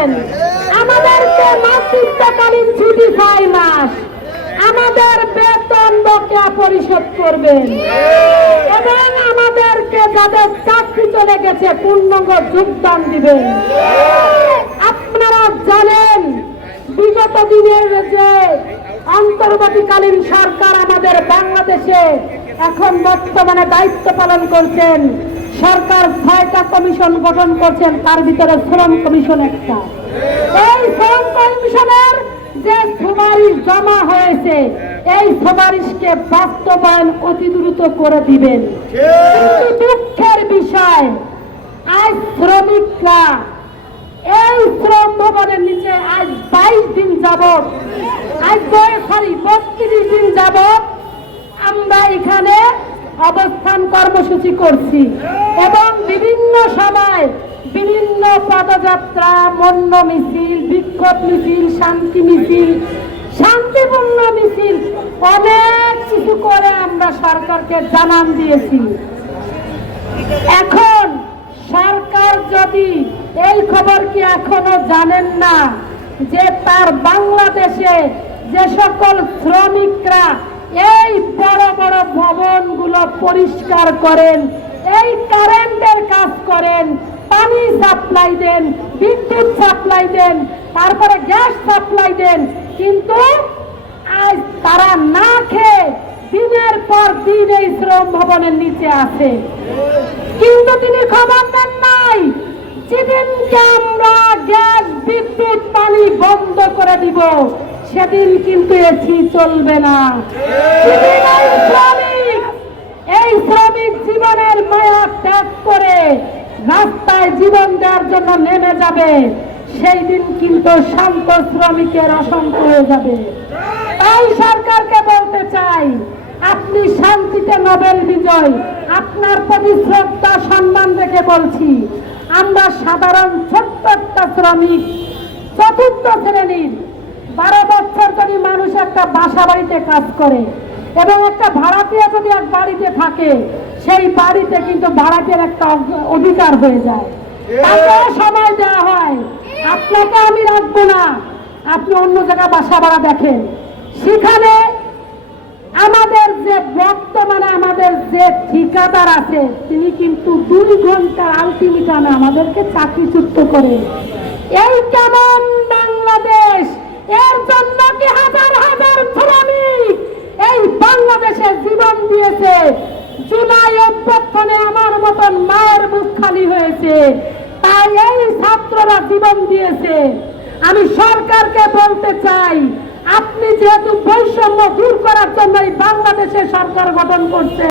করবেন আমাদেরকে মাতৃত্বকালীন ছুটি ছয় মাস। আমাদের বেতন বকেয়া পরিশোধ করবেন। এবং আমাদেরকে যাদের চাকরি চলে গেছে, পূর্ণাঙ্গ যোগদান দিবেন। আপনারা জানেন, বিগত দিনের যে অন্তর্বর্তীকালীন সরকার আমাদের বাংলাদেশে এখন বর্তমানে দায়িত্ব পালন করছেন সরকার ছয়টা কমিশন গঠন করছেন, তার ভিতরে শ্রম কমিশন একটা। এই শ্রম কমিশনের যে সুপারিশ জমা হয়েছে, এই সুপারিশকে বাস্তবায়ন অতি দ্রুত করে দিবেন। দুঃখের বিষয়, আজ শ্রমিকরা এই শ্রম ভবনের নিচে আজ বাইশ দিন যাবত আজ সরি, বত্রিশ দিন যাবত আমরা এখানে অবস্থান কর্মসূচি করছি এবং বিভিন্ন সময় বিভিন্ন পদযাত্রা, মন্য মিছিল, বিক্ষোভ মিছিল, শান্তি মিছিল, শান্তিপূর্ণ মিছিল, অনেক কিছু করে আমরা সরকারকে জানান দিয়েছি। এখন সরকার যদি এই খবর কি এখনও জানেন না যে তার বাংলাদেশে যে সকল শ্রমিকরা এই বড় বড় ভবনগুলো পরিষ্কার করেন, এই কারেন্টের কাজ করেন, পানি সাপ্লাই দেন, বিদ্যুৎ সাপ্লাই দেন, তারপরে গ্যাস সাপ্লাই দেন, কিন্তু আজ তারা না খেয়ে দিনের পর দিন এই শ্রম ভবনের নিচে আছে। কিন্তু তিনি খবর দেন নাই। যেদিনকে আমরা গ্যাস, বিদ্যুৎ, পানি বন্ধ করে দিব সেদিন কিন্তু এসি চলবে না। শ্রমিক, এই শ্রমিক জীবনের মায়া ত্যাগ করে রাস্তায় জীবন দেওয়ার জন্য নেমে যাবে, সেই দিন কিন্তু শান্ত শ্রমিকের অসংখ্য হয়ে যাবে। তাই সরকারকে বলতে চাই, আপনি শান্তিতে নোবেল বিজয়, আপনার প্রতি শ্রদ্ধা সম্মান রেখে বলছি। আমরা সাধারণ ছোট্ট একটা শ্রমিক, চতুর্থ শ্রেণির বারো বছর যদি মানুষ একটা বাসা বাড়িতে কাজ করে এবং একটা ভাড়াটিয়া যদি এক বাড়িতে থাকে সেই বাড়িতে কিন্তু ভাড়াটিয়ার একটা অধিকার হয়ে যায়। সময় দেওয়া হয়। আপনাকে আমি রাখব না। আপনি অন্য জায়গায় বাসা ভাড়া দেখেন। সেখানে আমাদের যে বর্তমানে আমাদের যে ঠিকাদার আছে তিনি কিন্তু দুই ঘণ্টা আলটিমেটামে আমাদেরকে চাকরিচ্যুত করে এই কেমন বাংলাদেশ এর জন্য কি হাজার হাজার শ্রমিক এই বাংলাদেশে জীবন দিয়েছে জুলাই অভ্যর্থনে আমার মতন মায়ের মুখ খালি হয়েছে। তাই এই ছাত্ররা জীবন দিয়েছে। আমি সরকারকে বলতে চাই, আপনি যেহেতু বৈষম্য দূর করার জন্য এই বাংলাদেশে সরকার গঠন করছে